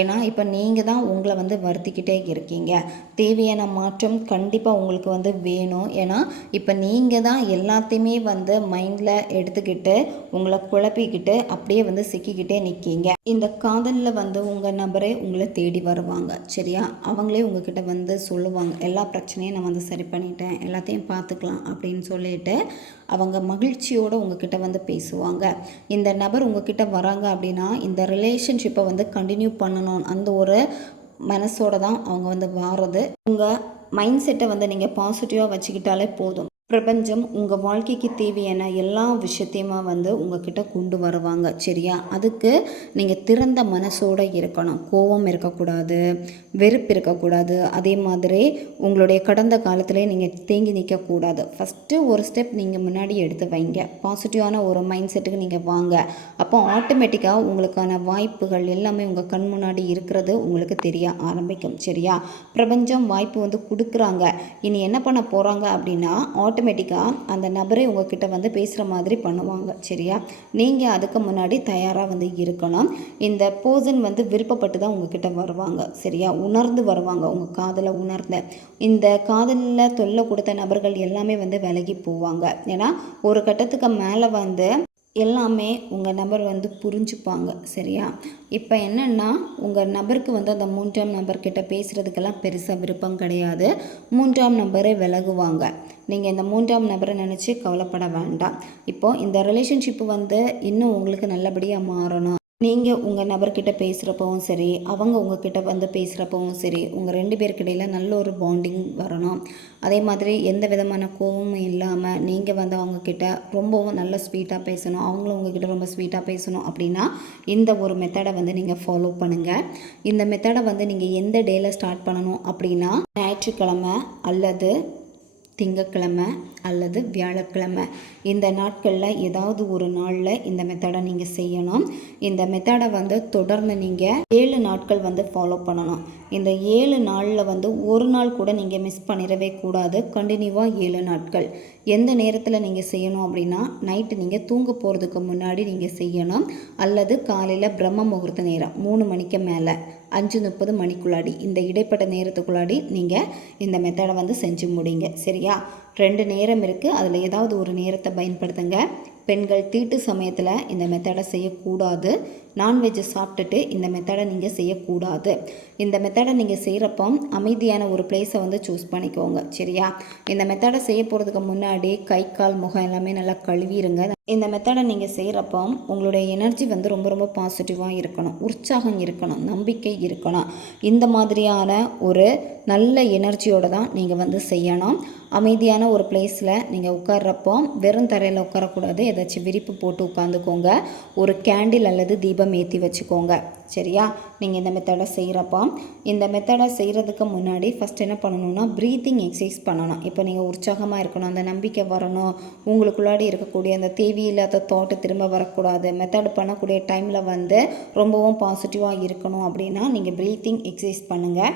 ஏன்னா இப்போ நீங்கள் தான் உங்களை வந்து வருத்திக்கிட்டே இருக்கீங்க. தேவையான மாற்றம் கண்டிப்பாக உங்களுக்கு வந்து வேணும். ஏன்னா இப்போ நீங்கள் தான் எல்லாத்தையுமே வந்து மைண்டில் எடுத்துக்கிட்டு உங்களை குழப்பிக்கிட்டு அப்படியே வந்து சிக்கிக்கிட்டே நிற்கீங்க. இந்த காதலில் வந்து உங்கள் நபரே உங்களை தேடி வருவாங்க. சரியா? அவங்களே உங்ககிட்ட வந்து சொல்லுவாங்க, எல்லா பிரச்சனையும் நான் வந்து சரி பண்ணிட்டேன், எல்லாத்தையும் பார்த்துக்கலாம் அப்படின்னு சொல்லிட்டு அவங்க மகிழ்ச்சியோடு உங்ககிட்ட வந்து பேசுவாங்க. இந்த நபர் உங்ககிட்ட வராங்க அப்படின்னா இந்த ரிலேஷன்ஷிப்பை வந்து கண்டினியூ பண்ணணும் அந்த ஒரு மனசோட தான் அவங்க வந்து வாரது. உங்கள் மைண்ட் செட்டை வந்து நீங்கள் பாசிட்டிவாக வச்சுக்கிட்டாலே போதும். பிரபஞ்சம் உங்கள் வாழ்க்கைக்கு தேவையான எல்லா விஷயத்தையுமா வந்து உங்ககிட்ட கொண்டு வருவாங்க. சரியா? அதுக்கு நீங்கள் திறந்த மனசோடு இருக்கணும். கோபம் இருக்கக்கூடாது, வெறுப்பு இருக்கக்கூடாது. அதே மாதிரி உங்களுடைய கடந்த காலத்திலே நீங்கள் தேங்கி நிற்கக்கூடாது. ஃபஸ்ட்டு ஒரு ஸ்டெப் நீங்கள் முன்னாடி எடுத்து வைங்க. பாசிட்டிவான ஒரு மைண்ட் செட்டுக்கு நீங்கள் வாங்க. அப்போ ஆட்டோமேட்டிக்காக உங்களுக்கான வாய்ப்புகள் எல்லாமே உங்கள் கண் முன்னாடி இருக்கிறது உங்களுக்கு தெரிய ஆரம்பிக்கும். சரியா? பிரபஞ்சம் வாய்ப்பு வந்து கொடுக்குறாங்க. இனி என்ன பண்ண போகிறாங்க அப்படின்னா ஆட்டோமேட்டிக்காக அந்த நபரே உங்ககிட்ட வந்து பேசுகிற மாதிரி பண்ணுவாங்க. சரியா? நீங்கள் அதுக்கு முன்னாடி தயாராக வந்து இருக்கணும். இந்த பர்சன் வந்து விருப்பப்பட்டு தான் உங்ககிட்ட வருவாங்க. சரியா? உணர்ந்து வருவாங்க. உங்கள் காதலை உணர்ந்த இந்த காதலில் தொல்லை கொடுத்த நபர்கள் எல்லாமே வந்து விலகி போவாங்க. ஏன்னா ஒரு கட்டத்துக்கு மேலே வந்து எல்லாமே உங்கள் நபர் வந்து புரிஞ்சுப்பாங்க. சரியா? இப்போ என்னென்னா உங்கள் நபருக்கு வந்து அந்த 3ஆம் நபர்கிட்ட பேசுகிறதுக்கெல்லாம் பெருசாக விருப்பம் கிடையாது. 3ஆம் நபரே விலகுவாங்க. நீங்கள் இந்த 3ஆம் நபரை நினச்சி கவலைப்பட வேண்டாம். இப்போது இந்த ரிலேஷன்ஷிப்பு வந்து இன்னும் உங்களுக்கு நல்லபடியாக மாறணும். நீங்கள் உங்கள் நபர்கிட்ட பேசுகிறப்பவும் சரி, அவங்க உங்ககிட்ட வந்து பேசுகிறப்பவும் சரி, உங்கள் 2 பேருக்கிடையில் நல்ல ஒரு பாண்டிங் வரணும். அதே மாதிரி எந்த விதமான கோவமும் இல்லாமல் நீங்கள் வந்து அவங்கக்கிட்ட ரொம்பவும் நல்ல ஸ்வீட்டாக பேசணும், அவங்களும் உங்ககிட்ட ரொம்ப ஸ்வீட்டாக பேசணும். அப்படின்னா இந்த ஒரு மெத்தடை வந்து நீங்கள் ஃபாலோ பண்ணுங்கள். இந்த மெத்தடை வந்து நீங்கள் எந்த டேயில் ஸ்டார்ட் பண்ணணும் அப்படின்னா, ஞாயிற்றுக்கிழமை அல்லது திங்கட்கிழமை அல்லது வியாழக்கிழமை, இந்த நாட்களில் ஏதாவது ஒரு நாளில் இந்த மெத்தடை நீங்கள் செய்யணும். இந்த மெத்தடை வந்து தொடர்ந்து நீங்கள் 7 நாட்கள் வந்து ஃபாலோ பண்ணணும். இந்த 7 நாளில் வந்து ஒரு நாள் கூட நீங்கள் மிஸ் பண்ணிடவே கூடாது. கண்டினியூவாக 7 நாட்கள். எந்த நேரத்தில் நீங்கள் செய்யணும் அப்படின்னா, நைட்டு நீங்கள் தூங்க போகிறதுக்கு முன்னாடி நீங்கள் செய்யணும், அல்லது காலையில் பிரம்ம முகூர்த்த நேரம் 3 மணிக்கு மேலே 5:30 மணிக்குள்ளாடி, இந்த இடைப்பட்ட நேரத்துக்குள்ளாடி நீங்கள் இந்த மெத்தடை வந்து செஞ்சு முடிங்க. சரியா? 2 நேரம் இருக்குது, அதில் ஏதாவது ஒரு நேரத்தை பயன்படுத்துங்க. பெண்கள் தீட்டு சமயத்தில் இந்த மெத்தடை செய்யக்கூடாது. நான்வெஜ்ஜை சாப்பிட்டுட்டு இந்த மெத்தடை நீங்கள் செய்யக்கூடாது. இந்த மெத்தடை நீங்கள் செய்கிறப்போ அமைதியான ஒரு பிளேஸை வந்து சூஸ் பண்ணிக்கோங்க. சரியா? இந்த மெத்தடை செய்ய போகிறதுக்கு முன்னாடி கை கால் முகம் எல்லாமே நல்லா கழுவிடுங்க. இந்த மெத்தடை நீங்கள் செய்கிறப்போ உங்களுடைய எனர்ஜி வந்து ரொம்ப ரொம்ப பாசிட்டிவாக இருக்கணும், உற்சாகம் இருக்கணும், நம்பிக்கை இருக்கணும். இந்த மாதிரியான ஒரு நல்ல எனர்ஜியோடு தான் நீங்கள் வந்து செய்யணும். அமைதியான ஒரு பிளேஸில் நீங்கள் உட்கார்றப்போ வெறும் தரையில் உட்காரக்கூடாது, ஏதாச்சும் விரிப்பு போட்டு உட்காந்துக்கோங்க. ஒரு கேண்டில் அல்லது தீபம் ஏற்றி வச்சுக்கோங்க. சரியா? நீங்கள் இந்த மெத்தடை செய்கிறப்போ, இந்த மெத்தடை செய்கிறதுக்கு முன்னாடி ஃபஸ்ட் என்ன பண்ணணும்னா, ப்ரீத்திங் எக்ஸசைஸ் பண்ணணும். இப்போ நீங்கள் உற்சாகமாக இருக்கணும், அந்த நம்பிக்கை வரணும், உங்களுக்குள்ளாடி இருக்கக்கூடிய அந்த தேவையில்லாத தாட்டு திரும்ப வரக்கூடாது. மெத்தட் பண்ணக்கூடிய டைமில் வந்து ரொம்பவும் பாசிட்டிவாக இருக்கணும் அப்படின்னா நீங்கள் ப்ரீத்திங் எக்ஸசைஸ் பண்ணுங்கள்.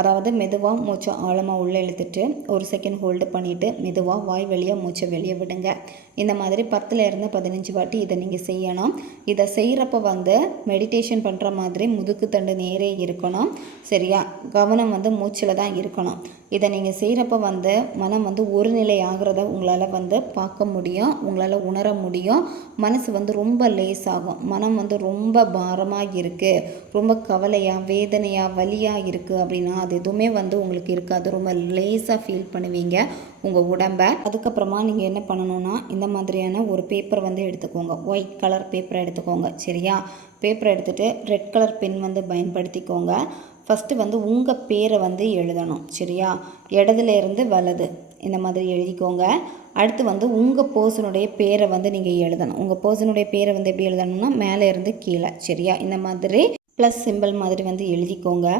அதாவது மெதுவாக மூச்சை ஆழமாக உள்ளே இழுத்துட்டு 1 செகண்ட் ஹோல்டு பண்ணிவிட்டு மெதுவாக வாய் வழியாக மூச்சை வெளியே விடுங்க. இந்த மாதிரி 10லேருந்து 15 வாட்டி இதை நீங்கள் செய்யணும். இதை செய்கிறப்ப வந்து மெடிடேஷன் பண்ணுற மாதிரி முதுகு தண்டு நேரே இருக்கணும். சரியா? கவனம் வந்து மூச்சில் தான் இருக்கணும். இதை நீங்கள் செய்கிறப்ப வந்து மனம் வந்து ஒரு நிலை ஆகிறத உங்களால் வந்து பார்க்க முடியும், உங்களால் உணர முடியும். மனசு வந்து ரொம்ப லேஸாகும். மனம் வந்து ரொம்ப பாரமாக இருக்குது, ரொம்ப கவலையாக வேதனையாக வலியாக இருக்குது அப்படின்னா அது எதுவுமே வந்து உங்களுக்கு இருக்காது. ரொம்ப லேஸாக ஃபீல் பண்ணுவீங்க உங்கள் உடம்பை. அதுக்கப்புறமா நீங்கள் என்ன பண்ணணுன்னா, இந்த மாதிரியான ஒரு பேப்பர் வந்து எடுத்துக்கோங்க. ஒயிட் கலர் பேப்பரை எடுத்துக்கோங்க. சரியா? பேப்பரை எடுத்துகிட்டு ரெட் கலர் பென் வந்து பயன்படுத்திக்கோங்க. ஃபஸ்ட்டு வந்து உங்கள் பேரை வந்து எழுதணும். சரியா? இடதுலேருந்து வலது இந்த மாதிரி எழுதிக்கோங்க. அடுத்து வந்து உங்கள் பர்சனுடைய பேரை வந்து நீங்கள் எழுதணும். உங்கள் பர்சனுடைய பேரை வந்து எப்படி எழுதணும்னா, மேலே இருந்து கீழே. சரியா? இந்த மாதிரி ப்ளஸ் சிம்பிள் மாதிரி வந்து எழுதிக்கோங்க.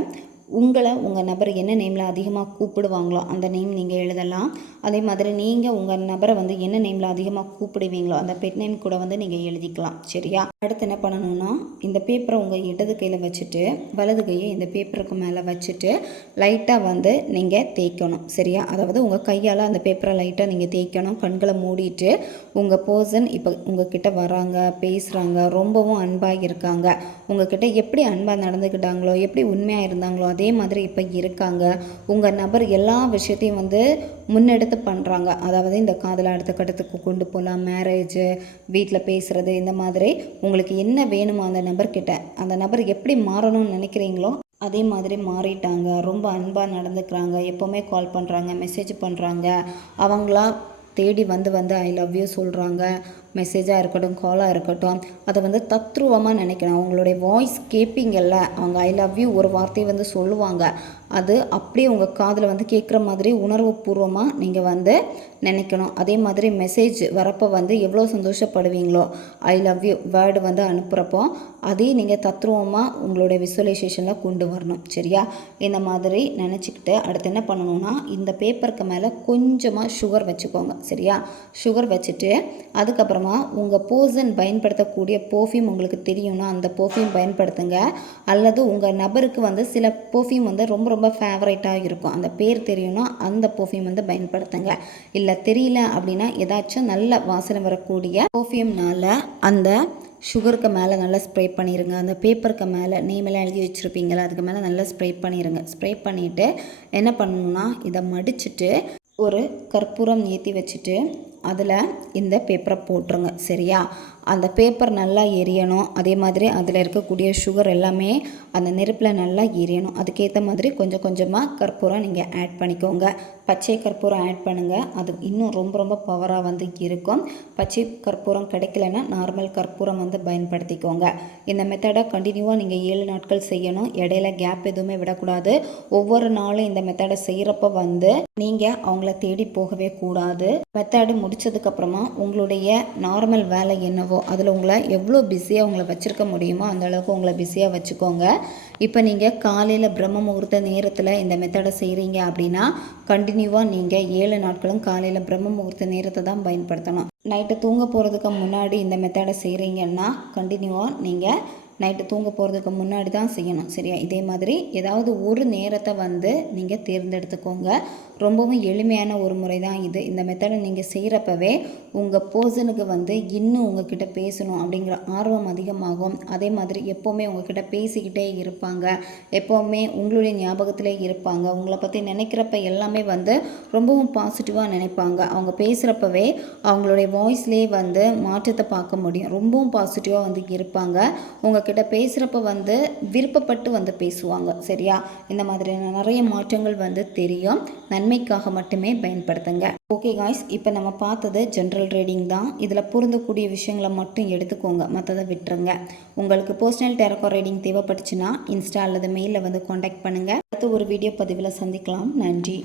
உங்கள் நபர் என்ன நேமில் அதிகமாக கூப்பிடுவாங்களோ அந்த நேம் நீங்கள் எழுதலாம். அதே மாதிரி நீங்கள் உங்கள் நபரை வந்து என்ன நேமில் அதிகமாக கூப்பிடுவீங்களோ அந்த பெட் நேம் கூட வந்து நீங்கள் எழுதிக்கலாம். சரியா? அடுத்து என்ன பண்ணணும்னா, இந்த பேப்பரை உங்கள் இடது கையில் வச்சுட்டு வலது கையை இந்த பேப்பருக்கு மேலே வச்சுட்டு லைட்டாக வந்து நீங்கள் தேய்க்கணும். சரியா? அதாவது உங்கள் கையால் அந்த பேப்பரை லைட்டாக நீங்கள் தேய்க்கணும். கண்களை மூடிட்டு உங்கள் பர்சன் இப்போ உங்ககிட்ட வராங்க, பேசுகிறாங்க, ரொம்பவும் அன்பாக இருக்காங்க, உங்ககிட்ட எப்படி அன்பாக நடந்துக்கிட்டாங்களோ, எப்படி உண்மையாக இருந்தாங்களோ அதே மாதிரி இப்போ இருக்காங்க. உங்கள் நபர் எல்லா விஷயத்தையும் வந்து முன்னெடுத்து பண்ணுறாங்க. அதாவது இந்த காதலை அடுத்த கட்டத்துக்கு கொண்டு போகலாம், மேரேஜு, வீட்டில் பேசுகிறது, இந்த மாதிரி உங்களுக்கு என்ன வேணுமோ அந்த நபர்கிட்ட, அந்த நபர் எப்படி மாறணும்னு நினைக்கிறீங்களோ அதே மாதிரி மாறிட்டாங்க. ரொம்ப அன்பாக நடந்துக்கிறாங்க, எப்போவுமே கால் பண்ணுறாங்க, மெசேஜ் பண்ணுறாங்க, அவங்களா தேடி வந்து ஐ லவ் யூ சொல்கிறாங்க. மெசேஜாக இருக்கட்டும், காலாக இருக்கட்டும், அதை வந்து தத்ரூபமாக நினைக்கணும். அவங்களுடைய வாய்ஸ் கேட்பீங்கள்ல, அவங்க ஐ லவ் யூ ஒரு வார்த்தையை வந்து சொல்லுவாங்க, அது அப்படியே உங்கள் காதில் வந்து கேட்குற மாதிரி உணர்வு பூர்வமாக நீங்கள் வந்து நினைக்கணும். அதே மாதிரி மெசேஜ் வரப்போ வந்து எவ்வளோ சந்தோஷப்படுவீங்களோ ஐ லவ் யூ வேர்டு வந்து அனுப்புகிறப்போ அதே நீங்கள் தத்ரூபமாக உங்களுடைய விசுவலைசேஷனில் கொண்டு வரணும். சரியா? இந்த மாதிரி நினச்சிக்கிட்டு அடுத்து என்ன பண்ணணும்னா, இந்த பேப்பருக்கு மேலே கொஞ்சமாக சுகர் வச்சுக்கோங்க. சரியா? சுகர் வச்சுட்டு அதுக்கப்புறமா உங்கள் பர்சன் பயன்படுத்தக்கூடிய பர்ஃப்யூம் உங்களுக்கு தெரியும்னா அந்த பர்ஃப்யூம் பயன்படுத்துங்க. அல்லது உங்கள் நபருக்கு வந்து சில பர்ஃப்யூம் வந்து ரொம்ப ரொம்ப ஃபேவரட்டாக இருக்கும், அந்த பேர் தெரியும்னா அந்த பர்ஃப்யூம் வந்து பயன்படுத்துங்க. இல்லை தெரியல அப்படின்னா ஏதாச்சும் நல்ல வாசனை வரக்கூடிய பர்ஃப்யூம்னால் அந்த சுகருக்கு மேலே நல்லா ஸ்ப்ரே பண்ணிடுங்க. அந்த பேப்பருக்கு மேலே நேமெல்லாம் எழுதி வச்சுருப்பீங்களா அதுக்கு மேலே நல்லா ஸ்ப்ரே பண்ணிடுங்க. ஸ்ப்ரே பண்ணிவிட்டு என்ன பண்ணணும்னா, இதை மடிச்சுட்டு ஒரு கற்பூரம் ஏற்றி வச்சுட்டு அதில் இந்த பேப்பரை போட்டுருங்க. சரியா? அந்த பேப்பர் நல்லா எரியணும். அதே மாதிரி அதில் இருக்கக்கூடிய சுகர் எல்லாமே அந்த நெருப்பில் நல்லா எரியணும். அதுக்கேற்ற மாதிரி கொஞ்சம் கொஞ்சமாக கற்பூரம் நீங்கள் ஆட் பண்ணிக்கோங்க. பச்சை கற்பூரம் ஆட் பண்ணுங்கள். அது இன்னும் ரொம்ப ரொம்ப பவராக வந்து இருக்கும். பச்சை கற்பூரம் கிடைக்கலன்னா நார்மல் கற்பூரம் வந்து பயன்படுத்திக்கோங்க. இந்த மெத்தடை கண்டினியூவாக நீங்கள் 7 நாட்கள் செய்யணும். இடையில கேப் எதுவுமே விடக்கூடாது. ஒவ்வொரு நாளும் இந்த மெத்தடை செய்கிறப்ப வந்து நீங்கள் அவங்கள தேடி போகவே கூடாது. மெத்தடு முடித்ததுக்கப்புறமா உங்களுடைய நார்மல் வேலை என்னவோ அதில் உங்களை எவ்வளோ பிஸியாக உங்களை வச்சுருக்க முடியுமோ அந்த அளவுக்கு உங்களை பிஸியாக வச்சுக்கோங்க. இப்போ நீங்கள் காலையில் பிரம்ம முகூர்த்த நேரத்தில் இந்த மெத்தடை செய்கிறீங்க அப்படின்னா கண்டினியூவாக நீங்கள் 7 நாட்களும் காலையில் பிரம்ம முகூர்த்த நேரத்தை தான் பயன்படுத்தணும். நைட்டு தூங்க போகிறதுக்கு முன்னாடி இந்த மெத்தடை செய்கிறீங்கன்னா கண்டினியூவாக நீங்கள் நைட்டு தூங்க போகிறதுக்கு முன்னாடி தான் செய்யணும். சரியா? இதே மாதிரி ஏதாவது ஒரு நேரத்தை வந்து நீங்கள் தேர்ந்தெடுத்துக்கோங்க. ரொம்பவும் எளிமையான ஒரு முறை தான் இது. இந்த மெத்தடை நீங்கள் செய்கிறப்பவே உங்கள் பர்சனுக்கு வந்து இன்னும் உங்ககிட்ட பேசணும் அப்படிங்கிற ஆர்வம் அதிகமாகும். அதே மாதிரி எப்போவுமே உங்ககிட்ட பேசிக்கிட்டே இருப்பாங்க. எப்போவுமே உங்களுடைய ஞாபகத்திலே இருப்பாங்க. உங்களை பற்றி நினைக்கிறப்ப எல்லாமே வந்து ரொம்பவும் பாசிட்டிவாக நினைப்பாங்க. அவங்க பேசுகிறப்பவே அவங்களுடைய வாய்ஸ்லேயே வந்து மாற்றத்தை பார்க்க முடியும். ரொம்பவும் பாசிட்டிவாக வந்து இருப்பாங்க. உங்ககிட்ட பேசுகிறப்ப வந்து விருப்பப்பட்டு வந்து பேசுவாங்க. சரியா? இந்த மாதிரியான நிறைய மாற்றங்கள் வந்து தெரியும். நன்மைக்காக மட்டுமே பயன்படுத்துங்க. ஓகே காய்ஸ், இப்போ நம்ம பார்த்தது ஜென்ரல் ரீடிங் தான். இதில் பொருந்தக்கூடிய விஷயங்களை மட்டும் எடுத்துக்கோங்க, மற்றதை விட்டுருங்க. உங்களுக்கு பர்சனல் டேரோ ரீடிங் தேவைப்பட்டுச்சுன்னா இன்ஸ்டா அல்லது மெயிலில் வந்து காண்டாக்ட் பண்ணுங்கள். அடுத்து ஒரு வீடியோ பதிவில் சந்திக்கலாம். நன்றி.